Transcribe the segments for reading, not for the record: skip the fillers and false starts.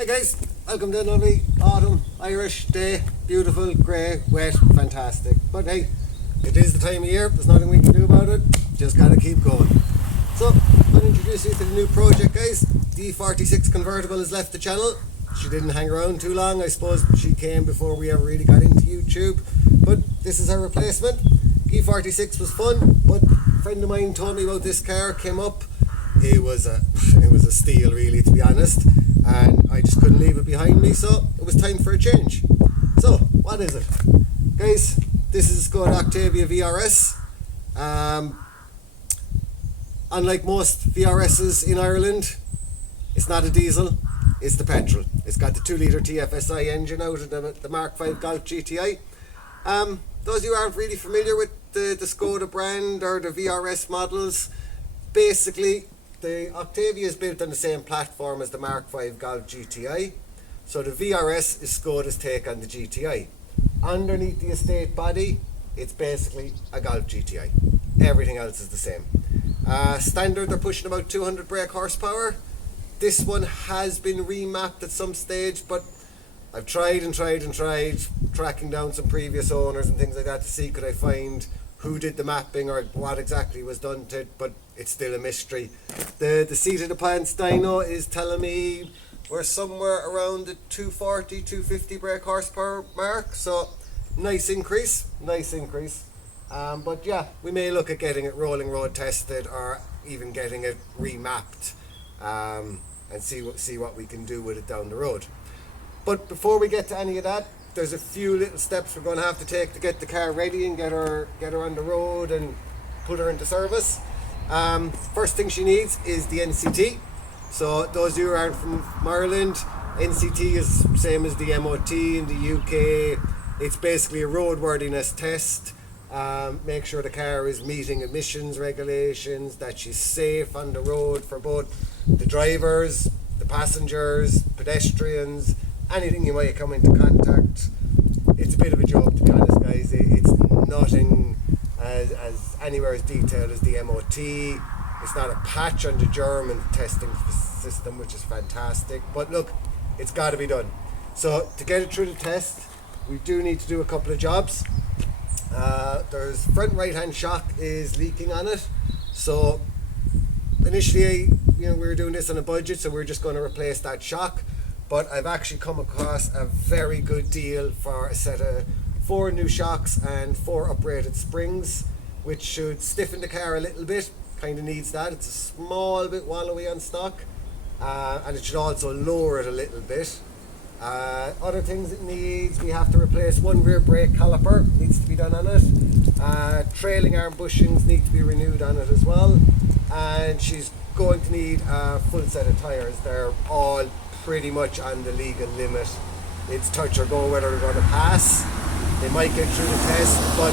Hey guys, welcome to a lovely autumn Irish day. Beautiful, grey, wet, fantastic. But hey, it is the time of year, there's nothing we can do about it, just gotta keep going. So, I'll introduce you to the new project, guys. The E46 convertible has left the channel. She didn't hang around too long, I suppose she came before we ever really got into YouTube. But this is her replacement. E46 was fun, but a friend of mine told me about this car, came up. It was a steal really, to be honest, and I just couldn't leave it behind me, so it was time for a change. So what is it, guys? This is a Skoda Octavia VRS. Unlike most VRSs in Ireland, it's not a diesel, it's the petrol. It's got the 2-litre TFSI engine out of the Mark 5 Golf GTI. Those of you who aren't really familiar with the Skoda brand or the VRS models, basically the Octavia is built on the same platform as the Mark 5 Golf GTI. So the VRS is Skoda's take on the GTI. Underneath the estate body, it's basically a Golf GTI. Everything else is the same. Standard, they're pushing about 200 brake horsepower. This one has been remapped at some stage, but I've tried tracking down some previous owners and things like that to see could I find who did the mapping or what exactly was done to it, but it's still a mystery. The seat of the pants dyno is telling me we're somewhere around the 240, 250 brake horsepower mark, so nice increase. But yeah, we may look at getting it rolling road tested or even getting it remapped and see what we can do with it down the road. But before we get to any of that, there's a few little steps we're going to have to take to get the car ready and get her on the road and put her into service. First thing she needs is the NCT. So those of you who aren't from Ireland, NCT is same as the MOT in the UK. It's basically a roadworthiness test. Make sure the car is meeting emissions regulations, that she's safe on the road for both the drivers, the passengers, pedestrians, anything you might come into contact. It's a bit of a joke, to be honest, guys. It's nothing as anywhere as detailed as the MOT. It's not a patch on the German testing system, which is fantastic. But look, it's got to be done. So to get it through the test, we do need to do a couple of jobs. There's front right-hand shock is leaking on it. So initially, we were doing this on a budget, so we're just going to replace that shock. But I've actually come across a very good deal for a set of 4 new shocks and 4 upgraded springs, which should stiffen the car a little bit. Kind of needs that. It's a small bit wallowy on stock, and it should also lower it a little bit. Other things it needs, we have to replace 1 rear brake caliper, needs to be done on it. Trailing arm bushings need to be renewed on it as well. And she's going to need a full set of tyres. They're all pretty much on the legal limit. It's touch or go whether they're going to pass. They might get through the test, but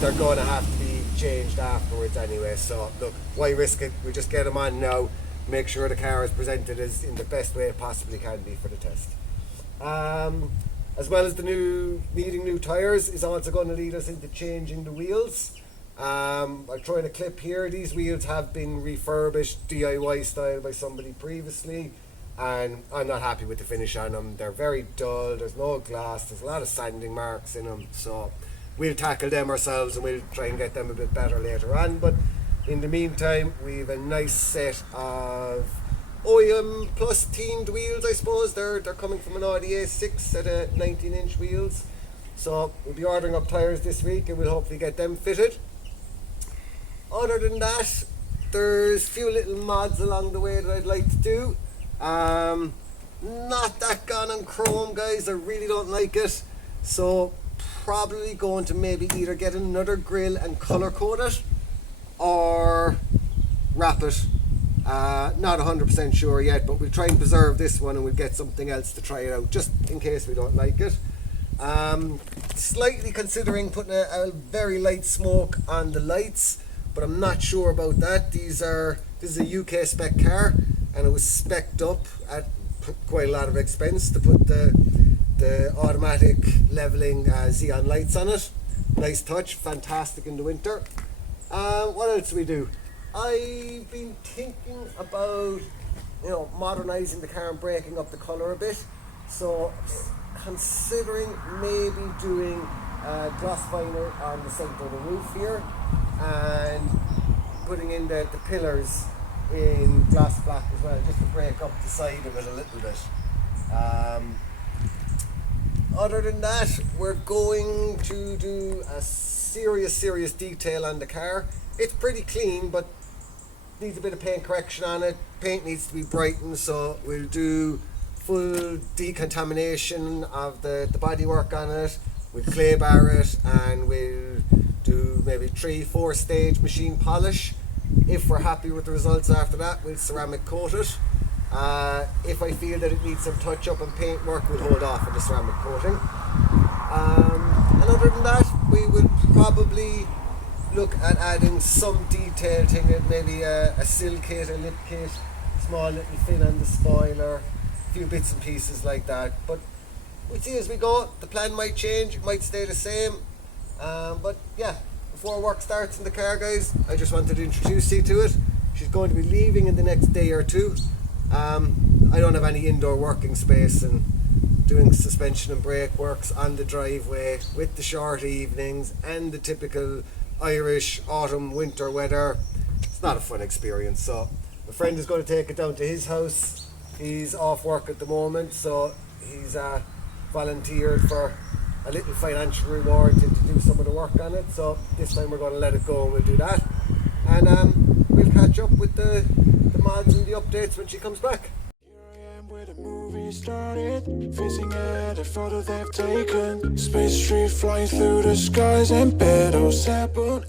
they're going to have to be changed afterwards anyway. So look, why risk it? We just get them on now, make sure the car is presented as in the best way it possibly can be for the test. As well as the needing new tyres is also going to lead us into changing the wheels. I'll throw in a clip here. These wheels have been refurbished DIY style by somebody previously, and I'm not happy with the finish on them. They're very dull, there's no gloss, there's a lot of sanding marks in them, so we'll tackle them ourselves and we'll try and get them a bit better later on. But in the meantime, we have a nice set of OEM plus teamed wheels, I suppose. They're coming from an Audi A6 set of 19-inch wheels, so we'll be ordering up tyres this week and we'll hopefully get them fitted. Other than that, there's a few little mods along the way that I'd like to do. Not that gone on chrome, guys. I really don't like it, so probably going to maybe either get another grille and colour code it or wrap it. Not 100% sure yet, but we'll try and preserve this one and we'll get something else to try it out just in case we don't like it. Slightly considering putting a very light smoke on the lights, but I'm not sure about that. This is a UK spec car, and it was spec'd up at quite a lot of expense to put the automatic leveling xenon lights on it. Nice touch, fantastic in the winter. What else do we do? I've been thinking about modernising the car and breaking up the colour a bit. So considering maybe doing gloss vinyl on the centre of the roof here and putting in the pillars in gloss black as well, just to break up the side of it a little bit. Other than that, we're going to do a serious detail on the car. It's pretty clean, but needs a bit of paint correction on it. Paint needs to be brightened, so we'll do full decontamination of the bodywork on it. We'll clay bar it, and we'll do maybe 3-4 stage machine polish. If we're happy with the results after that, we'll ceramic coat it. If I feel that it needs some touch up and paint work, we'll hold off on the ceramic coating. And other than that, we will probably look at adding some detail to it, maybe a sill kit, a lip kit, small little fin on the spoiler, a few bits and pieces like that. But we'll see as we go. The plan might change, it might stay the same. But yeah, before work starts in the car, guys, I just wanted to introduce you to it. She's going to be leaving in the next day or two. I don't have any indoor working space, and doing suspension and brake works on the driveway with the short evenings and the typical Irish autumn winter weather, it's not a fun experience. So my friend is going to take it down to his house. He's off work at the moment, so he's volunteered for a little financial reward to do some of the work on it. So this time we're going to let it go and we'll do that, and we'll catch up with the mods and the updates when she comes back. Where the movie started, facing at a photo they've taken. Space tree flying through the skies and battles happen.